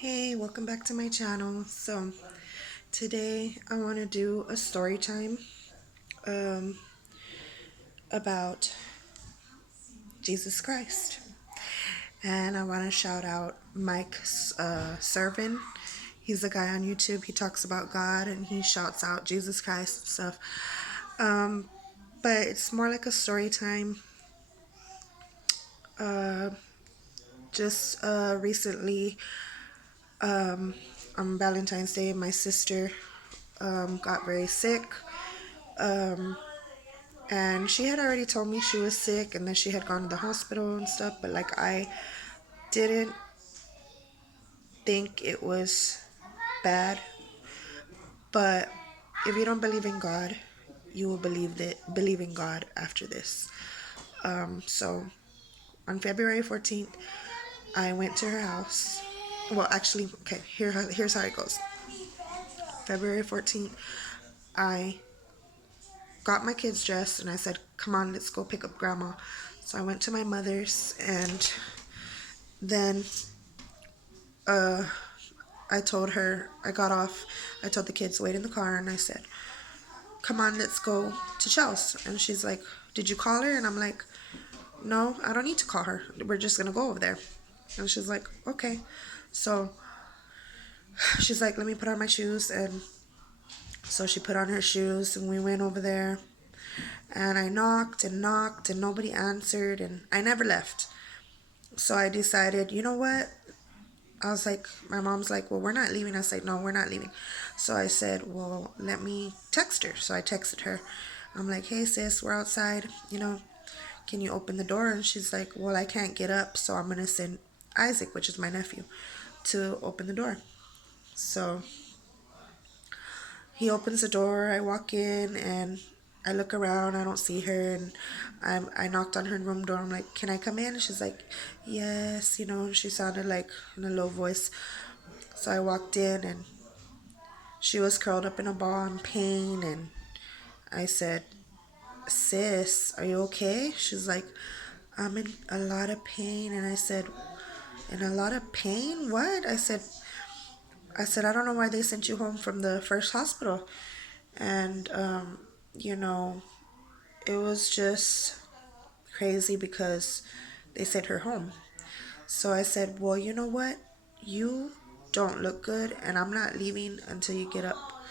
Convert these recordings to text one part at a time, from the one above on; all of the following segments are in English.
Hey, welcome back to my channel. So, today I want to do a story time um, about Jesus Christ. And I want to shout out Mike Servin. He's a guy on YouTube. He talks about God and he shouts out Jesus Christ and stuff. Um, but it's more like a story time. Uh, just recently, on Valentine's Day, my sister got very sick. Um, and she had already told me she was sick and that she had gone to the hospital and stuff, but like I didn't think it was bad. But if you don't believe in God, you will believe in God after this. So on February 14th, I went to her house. Well, actually, okay, here's how it goes. February 14th, I got my kids dressed and I said, come on, let's go pick up grandma. So I went to my mother's, and then uh I told her, I got off, I told the kids, wait in the car, and I said, come on, let's go to Chelsea. And she's like, did you call her? And I'm like, no, I don't need to call her. We're just going to go over there. And she's like, okay. So she's like, let me put on my shoes. And so she put on her shoes and we went over there. And I knocked and knocked and nobody answered. And I never left. So I decided, you know what? I was like, my mom's like, well, we're not leaving. I said, no, we're not leaving. So I said, well, let me text her. So I texted her. I'm like, hey, sis, we're outside. Can you open the door? And she's like, well, I can't get up. So I'm going to send Isaac, which is my nephew, to open the door. So he opens the door. I walk in and I look around. I don't see her. And I knocked on her room door. I'm like, can I come in? And she's like, yes. And she sounded like in a low voice. So I walked in and she was curled up in a ball in pain. And I said, sis, are you okay? She's like, I'm in a lot of pain. And I said, in a lot of pain? What? I said, I don't know why they sent you home from the first hospital. And, you know, it was just crazy because they sent her home. So I said, well, you know what? You don't look good, and I'm not leaving until you get up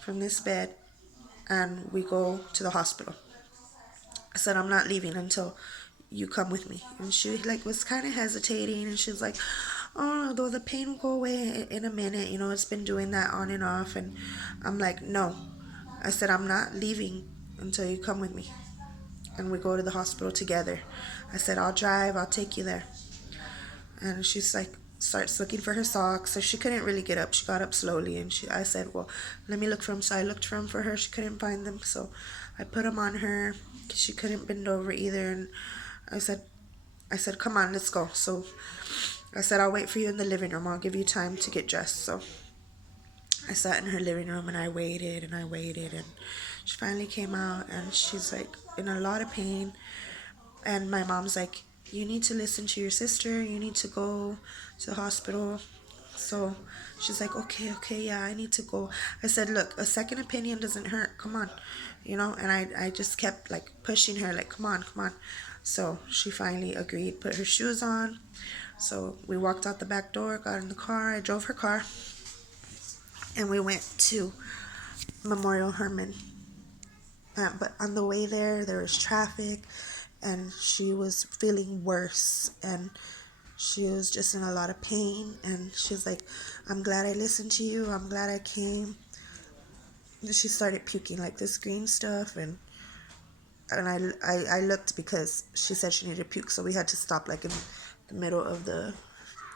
from this bed and we go to the hospital. I said, I'm not leaving until you come with me. And she like was kind of hesitating, and she's like, oh, though the pain will go away in a minute. It's been doing that on and off. And I'm like, no. I said, I'm not leaving until you come with me and we go to the hospital together. I said, I'll drive, I'll take you there. And she's like, starts looking for her socks. So she couldn't really get up. She got up slowly, and I said, well, let me look for them. So I looked for them for her. She couldn't find them. So I put them on her. She couldn't bend over either. And I said, come on, let's go. So I said, I'll wait for you in the living room. I'll give you time to get dressed. So I sat in her living room and I waited and I waited. And she finally came out and she's like in a lot of pain. And my mom's like, you need to listen to your sister. You need to go to the hospital. So she's like, okay, yeah, I need to go. I said, look, a second opinion doesn't hurt. Come on. And I just kept like pushing her, like, come on. So she finally agreed, put her shoes on. So we walked out the back door, got in the car. I drove her car. And we went to Memorial Hermann. But on the way there was traffic, and she was feeling worse, and she was just in a lot of pain. And she's like, I'm glad I listened to you. I'm glad I came. She started puking like this green stuff, and I looked because she said she needed to puke, so we had to stop like in the middle of the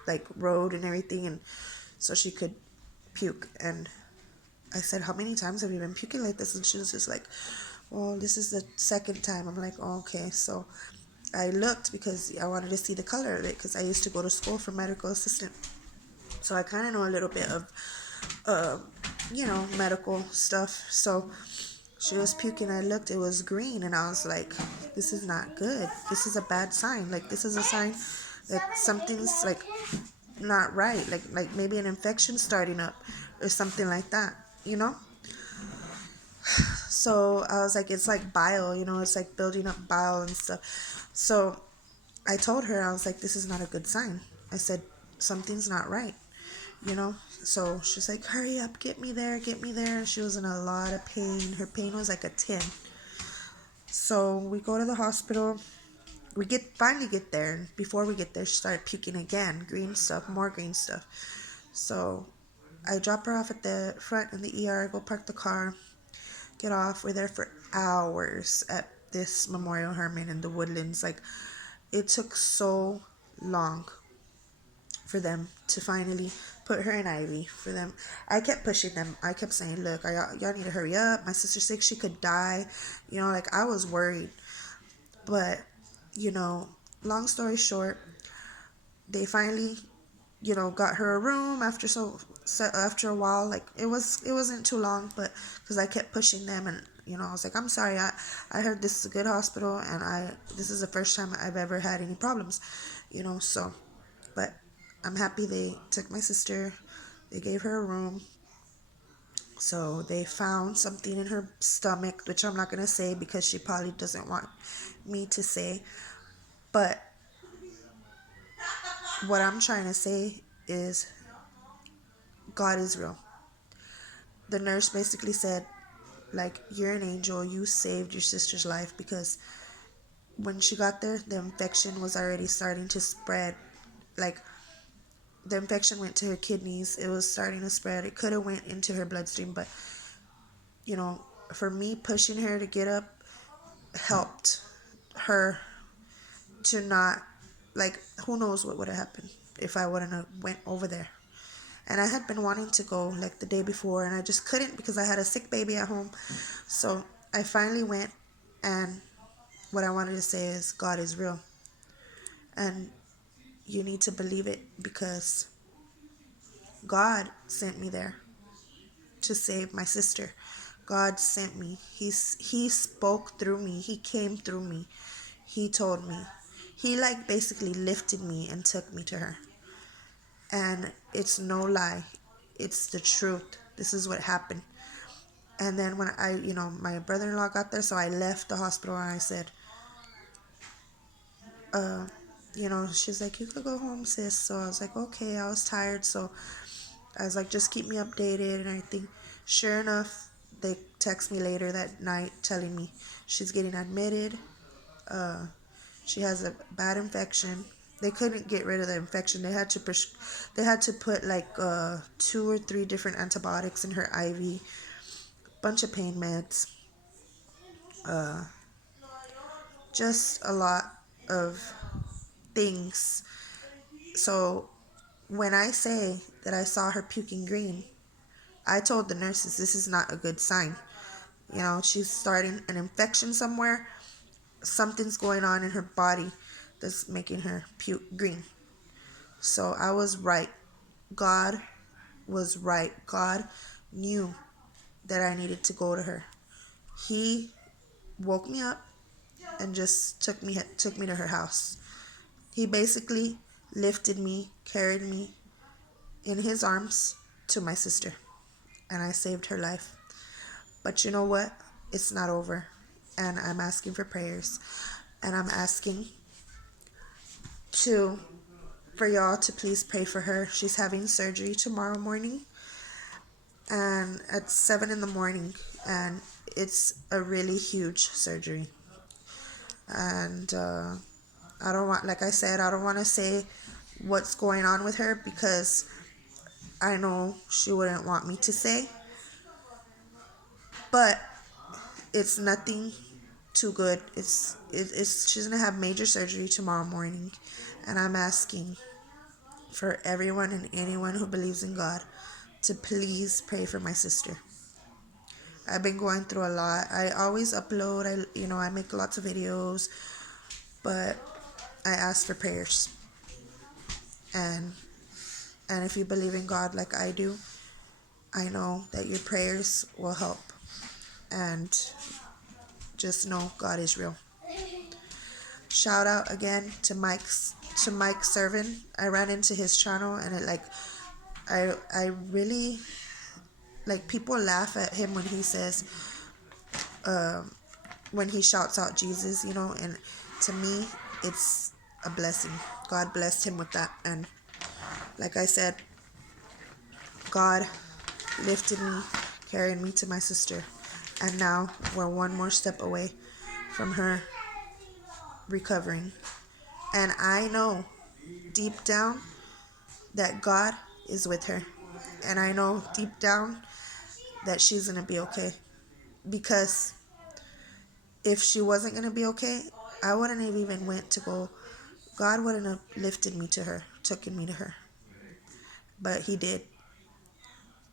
like road and everything, and so she could puke. And I said, how many times have you been puking like this? And she was just like, well, this is the second time. I'm like, oh, okay. So I looked because I wanted to see the color of it, because I used to go to school for medical assistant. So I kind of know a little bit of, medical stuff. So she was puking. I looked, it was green, and I was like, this is not good. This is a bad sign. Like, this is a sign that something's like not right, like maybe an infection starting up or something like that, you know. So I was like, it's like bile, it's like building up bile and stuff. So I told her, I was like, this is not a good sign. I said, something's not right, you know. So she's like, hurry up, get me there, get me there. She was in a lot of pain. Her pain was like a 10. So we go to the hospital. We finally get there, and before we get there, she started puking again, green stuff, more green stuff. So I drop her off at the front in the ER, go park the car, get off. We're there for hours at this Memorial Hermann in the Woodlands. Like, it took so long for them to finally put her in IV. For them, I kept pushing them. I kept saying, look, y'all need to hurry up. My sister's sick, she could die. Like, I was worried. But, long story short, they finally, got her a room after a while. Like, it wasn't too long, but because I kept pushing them, and I was like, I'm sorry, I heard this is a good hospital, and this is the first time I've ever had any problems, so. But I'm happy they took my sister. They gave her a room. So they found something in her stomach, which I'm not going to say because she probably doesn't want me to say. But what I'm trying to say is God is real. The nurse basically said, like, you're an angel. You saved your sister's life, because when she got there, the infection was already starting to spread. Like, the infection went to her kidneys. It was starting to spread. It could have went into her bloodstream, but for me pushing her to get up helped her to not, like, who knows what would have happened if I wouldn't have went over there. And I had been wanting to go like the day before, and I just couldn't because I had a sick baby at home. So I finally went, and what I wanted to say is God is real. And you need to believe it, because God sent me there to save my sister. God sent me. He spoke through me. He came through me. He told me. He, like, basically lifted me and took me to her. And it's no lie. It's the truth. This is what happened. And then when my brother-in-law got there, so I left the hospital and I said, she's like, you could go home, sis. So I was like, okay. I was tired, so I was like, just keep me updated and everything. Sure enough, they text me later that night telling me she's getting admitted. She has a bad infection. They couldn't get rid of the infection. They had to put like 2 or 3 different antibiotics in her IV, bunch of pain meds, just a lot of things. So when I say that I saw her puking green, I told the nurses this is not a good sign. She's starting an infection somewhere. Something's going on in her body that's making her puke green. So I was right. God was right. God knew that I needed to go to her. He woke me up and just took me to her house. He basically lifted me, carried me in his arms to my sister, and I saved her life. But you know what? It's not over. And I'm asking for prayers. And I'm asking for y'all to please pray for her. She's having surgery tomorrow morning, and at 7 in the morning. And it's a really huge surgery. And I don't want, like I said, I don't want to say what's going on with her, because I know she wouldn't want me to say. But it's nothing too good. It's she's gonna have major surgery tomorrow morning, and I'm asking for everyone and anyone who believes in God to please pray for my sister. I've been going through a lot. I always upload. I make lots of videos, but I ask for prayers. And if you believe in God like I do, I know that your prayers will help. And just know God is real. shout out again to Mike Servin. I ran into his channel, and it like I really like, people laugh at him when he says when he shouts out Jesus, you know, and to me it's a blessing. God blessed him with that, and like I said, God lifted me, carried me to my sister, and now we're one more step away from her recovering. And I know deep down that God is with her, and I know deep down that she's gonna be okay, because if she wasn't gonna be okay, I wouldn't have even went to go. God wouldn't have lifted me to her, taken me to her, but He did,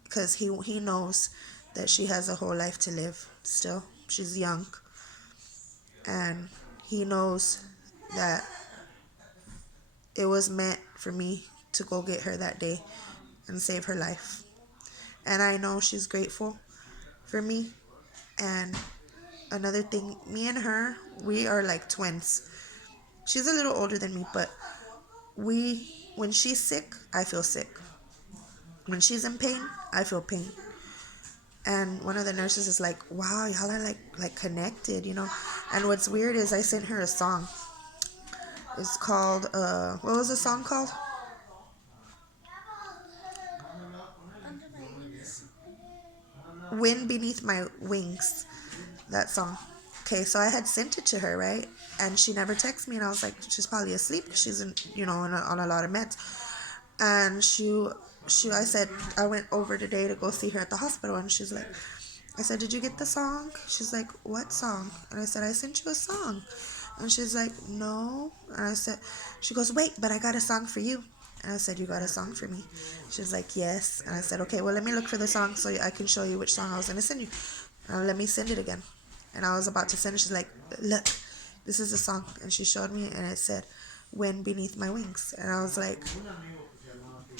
because He knows that she has a whole life to live. Still, she's young, and He knows that it was meant for me to go get her that day and save her life. And I know she's grateful for me. And another thing, me and her, we are like twins. She's a little older than me, but when she's sick, I feel sick. When she's in pain, I feel pain. And one of the nurses is like, wow, y'all are like connected, you know. And what's weird is I sent her a song. It's called what was the song called? Wind Beneath My Wings. That song. Okay, so I had sent it to her, right? And she never texted me, and I was like, she's probably asleep. She's in, you know, on a lot of meds. And I said, I went over today to go see her at the hospital, and she's like, I said, did you get the song? She's like, what song? And I said, I sent you a song. And she's like, no. And I said, she goes, wait, but I got a song for you. And I said, you got a song for me? She's like, yes. And I said, okay, well, let me look for the song so I can show you which song I was going to send you. Let me send it again. And I was about to send it. She's like, look, this is the song. And she showed me, and it said, Wind Beneath My Wings. And I was like,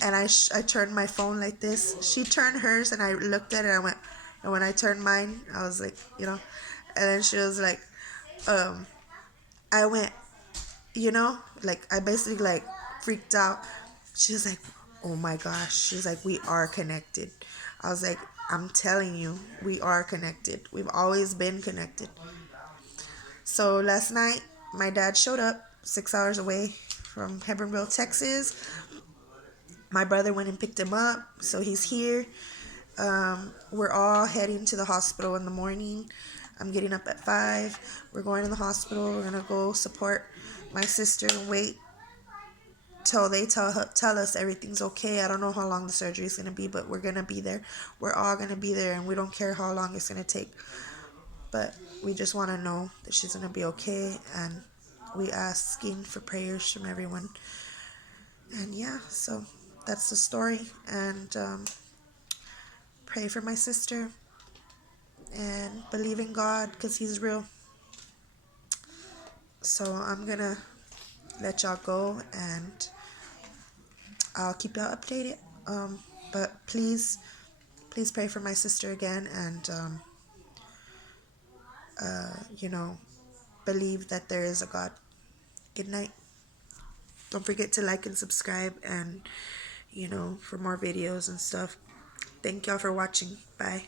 and I turned my phone like this. She turned hers, and I looked at it, and I went, and when I turned mine, I was like, you know, and then she was like, I went, you know, like I basically like freaked out. She was like, oh my gosh. She's like, we are connected. I was like, I'm telling you, we are connected. We've always been connected. So last night, my dad showed up 6 hours away from Hebbronville, Texas. My brother went and picked him up, so he's here. We're all heading to the hospital in the morning. I'm getting up at 5. We're going to the hospital. We're going to go support my sister and wait till they tell us everything's okay. I don't know how long the surgery is going to be, but we're going to be there. We're all going to be there, and we don't care how long it's going to take. But we just want to know that she's going to be okay, and we asking for prayers from everyone. And yeah, so that's the story. And pray for my sister and believe in God, because He's real. So I'm going to let y'all go, and I'll keep y'all updated. But please pray for my sister again, and you know, believe that there is a God. Good night. Don't forget to like and subscribe, and you know, for more videos and stuff. Thank y'all for watching. Bye.